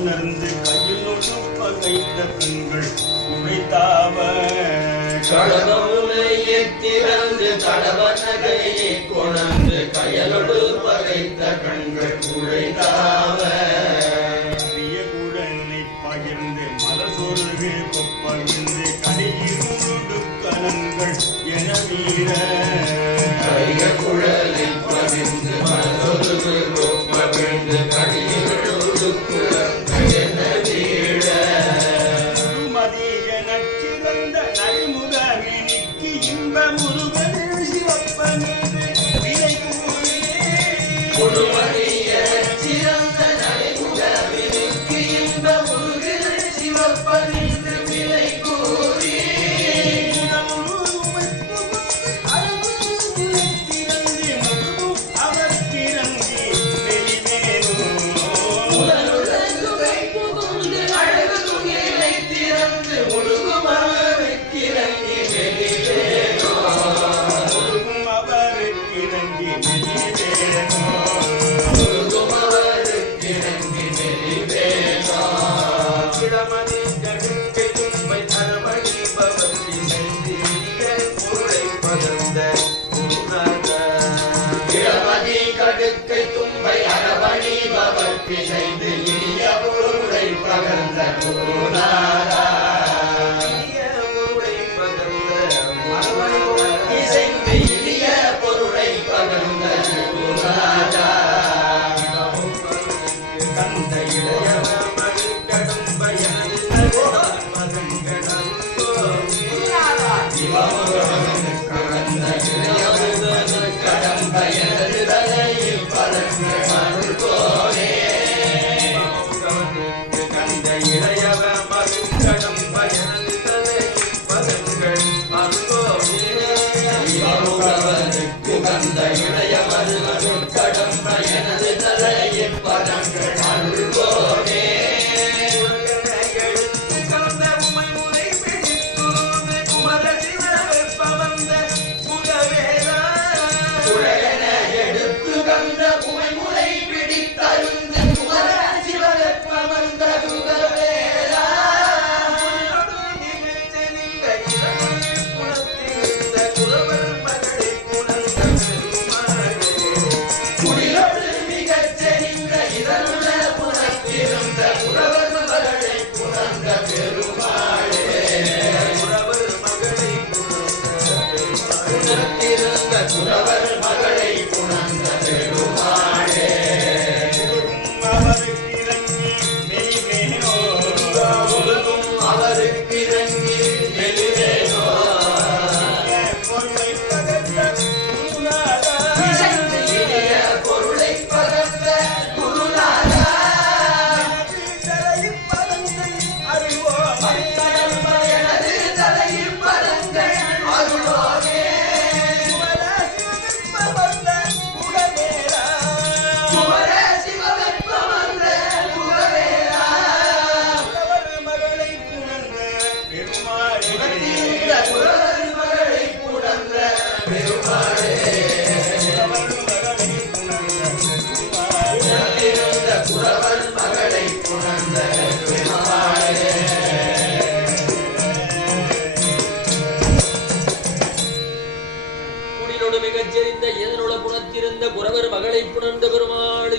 உணர்ந்து கையில் பகைத்த கண்கள் உழைத்தாவ கடவுளையே திறந்து கடவனகையை கொணர்ந்து கையலோடு பகைத்த கண்கள் உழைத்தாவ குடனை பகிர்ந்து மலசொருகு கொப்பகிர்ந்து கடையிருந்து கலங்கள் என வீர கைய குழலை பகிர்ந்து மலசொருகு கொப்பகிர்ந்து கடையிருந்து குலங்கள் என வீர மதியனச்சிறந்த நல்முகனிக்கு இன்ப முருகன் சிவப்பனே விலை கொடுமதிய சிறந்த நடைமுகவினுக்கு இன்ப முருகன் சிவப்பனின்று விலை கூறி அவர் திறங்கி வெளிவேணும் அழகு துணியை திறந்து முழுகும் அவருக்கு இறங்கி வெளிவேனோ அவருக்கு இறங்கி வெளிவேணும் முழுகும் அவருக்கு இறங்கி வெளிவேனோ கிழமதி கடுங்கை தும்பை தரமணி பவதி செந்திய பொருளை பகர்ந்த குருநாதா கிழமதி கடுக்கை தும்பை அரவணி பவர் பிசைந்து இனிய பொருளை பகர்ந்த குருநாதா இனிய பொருளை பகர்ந்த அரவணி பவர் பிசைந்து இனிய பொருளை பகர்ந்த குருநாதா கந்த இளையவ மகன்கடம்பயனது மகன்கடம்போ சிவமுகவன் கந்த இளையவன் கடம்பயனது தலையில் பலங்க அருள் போலே கந்த இளையவ மகன்கடம்பயனது தலையில் பலங்கள் அருள் போலே சிவமுகவனுக்கு கந்த இளையவன் கடம்பயனது தலையில் பலங்கள் அருள் போலே குரவர் மகளை குணர்ந்த பெருமாளே அவருக்கு இறங்கி வெளிவேனோ முழுதும் அவருக்கு இறங்கி வெளிவேனோ பொருளை பகர்ந்த குருநாதா இனிய பொருளை பகர்ந்த குருநாதா தலையில் பலங்கை அறிவோம் கடம்பயனது தலையில் பலங்கள் அருளோனே குமர சிவவெப்பம் வந்த குகவேலா மகளை புணர்ந்த பெருமாளே இந்த குரவர் மகளை குணர்ந்த பெருமாளே இருந்த குரவர் மகளை குணர்ந்த பெருமாளே குடிலோடு மிகச் செறிந்த எதனுள்ள குணத்திருந்த குரவர் மகளை புணர்ந்த பெருமாள்